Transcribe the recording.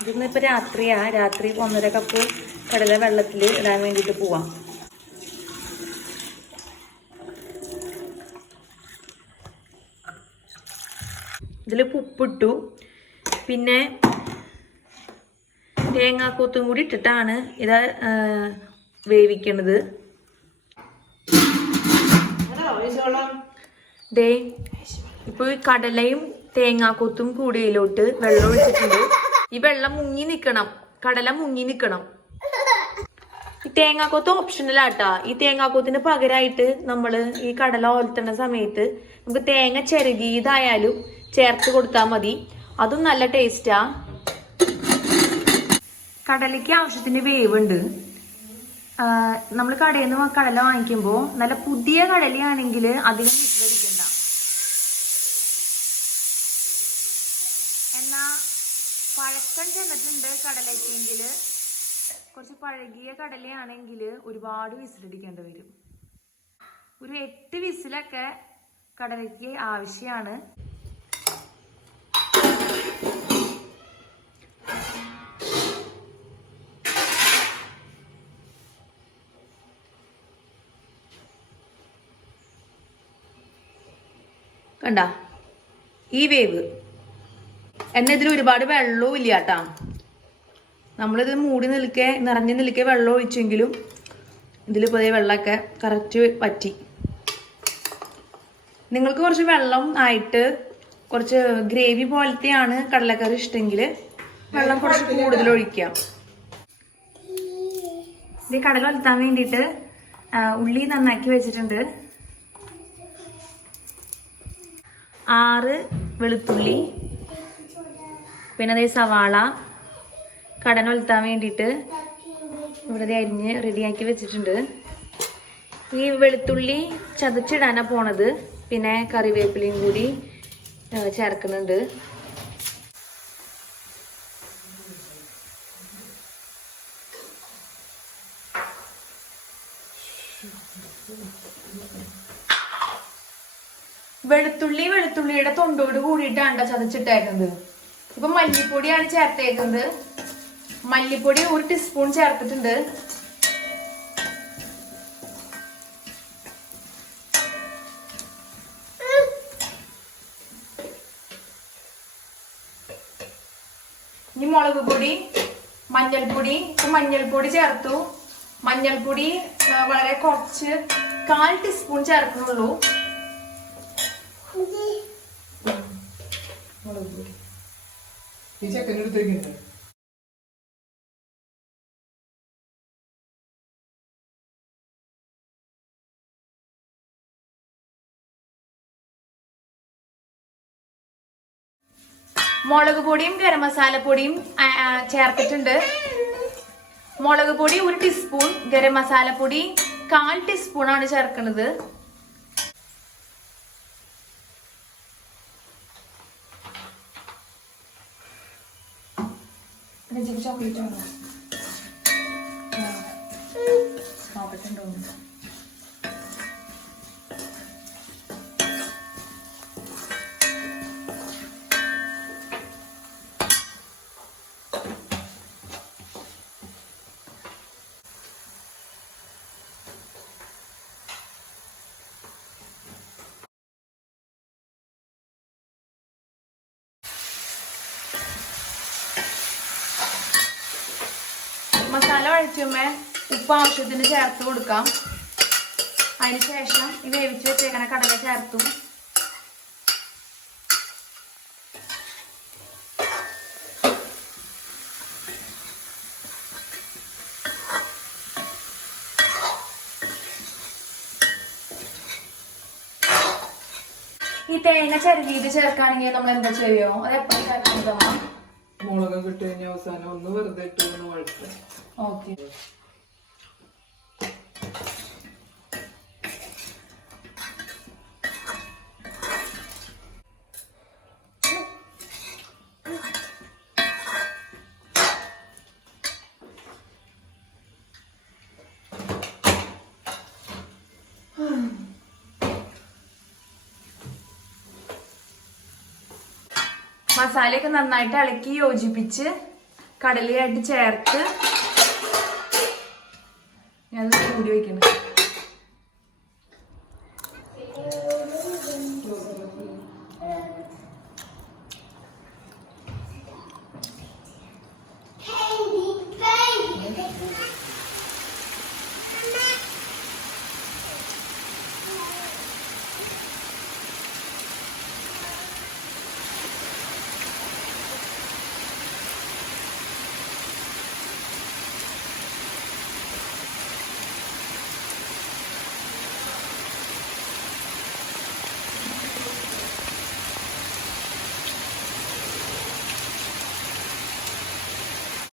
ഇതിന്നിപ്പോൾ രാത്രിയാണ്. രാത്രി 1.5 കപ്പ് കടല വെള്ളത്തിൽ ഇടാൻ വേണ്ടിയിട്ട് പോവാം. ഇതിൽ ഉപ്പിട്ടു, പിന്നെ തേങ്ങാക്കൊത്തും കൂടി ഇട്ടിട്ടാണ് ഇത് വേവിക്കണത്. ദേ ഇപ്പോൾ ഈ കടലയും തേങ്ങാക്കൊത്തും കൂടിയിലോട്ട് വെള്ളം ഒഴിച്ചിട്ടുണ്ട്. ഈ വെള്ളം മുങ്ങി നിൽക്കണം, കടല മുങ്ങി നിൽക്കണം. ഈ തേങ്ങാക്കൊത്ത് ഓപ്ഷണലാട്ടാ. ഈ തേങ്ങാക്കൊത്തിന് പകരമായിട്ട് നമ്മൾ ഈ കടല ഓലത്തുന്ന സമയത്ത് നമുക്ക് തേങ്ങ ചിരകിയതായാലും ചേർത്ത് കൊടുത്താൽ മതി. അതും നല്ല ടേസ്റ്റാ. കടലയ്ക്ക് ആവശ്യത്തിന് വേവുണ്ട്. നമ്മൾ കടയിൽ നിന്ന് കടല വാങ്ങിക്കുമ്പോൾ നല്ല പുതിയ കടലയാണെങ്കിൽ അധികം വിശ്വസിക്കണ്ട. എന്നാ പഴക്കം ചെന്നിട്ടുണ്ട് കടലയ്ക്കെങ്കിൽ, കുറച്ച് പഴകിയ കടലയാണെങ്കിൽ ഒരുപാട് വിസിലടിക്കേണ്ടി വരും. ഒരു 8 വിസിലൊക്കെ കടലയ്ക്ക് ആവശ്യമാണ്. കണ്ട ഈ വേവ്. എന്നാൽ ഇതിൽ ഒരുപാട് വെള്ളവും ഇല്ല കേട്ടാ. നമ്മളിത് നിറഞ്ഞു നിൽക്കെ വെള്ളം ഒഴിച്ചെങ്കിലും ഇതിൽ പുതിയ വെള്ളമൊക്കെ കറക്റ്റ് പറ്റി. നിങ്ങൾക്ക് കുറച്ച് വെള്ളം ആയിട്ട് കുറച്ച് ഗ്രേവി പോലത്തെയാണ് കടലക്കറി ഇഷ്ടമെങ്കിൽ വെള്ളം കുറച്ച് കൂടുതൽ ഒഴിക്കാം. ഇത് കടല വലുത്താൻ വേണ്ടിയിട്ട് ഉള്ളി നന്നാക്കി വെച്ചിട്ടുണ്ട്. 6 വെളുത്തുള്ളി, പിന്നെ അതേ സവാള കടല വലുത്താൻ വേണ്ടിയിട്ട് ഇവിടെ അരിഞ്ഞ് റെഡിയാക്കി വെച്ചിട്ടുണ്ട്. ഈ വെളുത്തുള്ളി ചതച്ചിടാനാണ് പോണത്. പിന്നെ കറിവേപ്പിലയും കൂടി ചേർക്കുന്നുണ്ട്. വെളുത്തുള്ളിയുടെ തൊണ്ടോട് കൂടിയിട്ടാണ് ചതച്ചിട്ടേക്കുന്നത്. ഇപ്പൊ മല്ലിപ്പൊടിയാണ് ചേർത്തേക്കുന്നത്. മല്ലിപ്പൊടി 1 ടീസ്പൂൺ ചേർത്തിട്ടുണ്ട്. ഇനി മുളക് പൊടി, മഞ്ഞൾപ്പൊടി ചേർത്തു. മഞ്ഞൾപ്പൊടി വളരെ കുറച്ച് 1/4 ടീസ്പൂൺ ചേർക്കുന്നുള്ളൂ. മുളക് പൊടിയും ഗരം മസാലപ്പൊടിയും ചേർത്തിട്ടുണ്ട്. മുളക് പൊടി 1 ടീസ്പൂൺ, ഗരം മസാലപ്പൊടി 1/4 ടീസ്പൂൺ ആണ് ചേർക്കുന്നത്. ചോക്ലേറ്റ് നോക്കട്ടുണ്ടോ? മസാല വഴറ്റുമ്പോൾ ഉപ്പ് ആവശ്യത്തിന് ചേർത്ത് കൊടുക്കാം. അതിനുശേഷം ഈ വേവിച്ച് വെച്ചേക്കണ കടല ചേർത്തു. ഈ തേങ്ങ ചിരകിയത് ചേർക്കുകയാണെങ്കിൽ നമ്മൾ എന്താ ചെയ്യോ? അത് എപ്പോഴും ചേർക്കുന്നതാണ്. മുളകൊക്കെ ഇട്ട് കഴിഞ്ഞ അവസാനം ഒന്ന് വെറുതെ ഇട്ട് വഴക്കുക. ഓക്കെ. മസാലയൊക്കെ നന്നായിട്ട് ഇളക്കി യോജിപ്പിച്ച് കടലയായിട്ട് ചേർത്ത് ഞാൻ മൂടി വെക്കണം.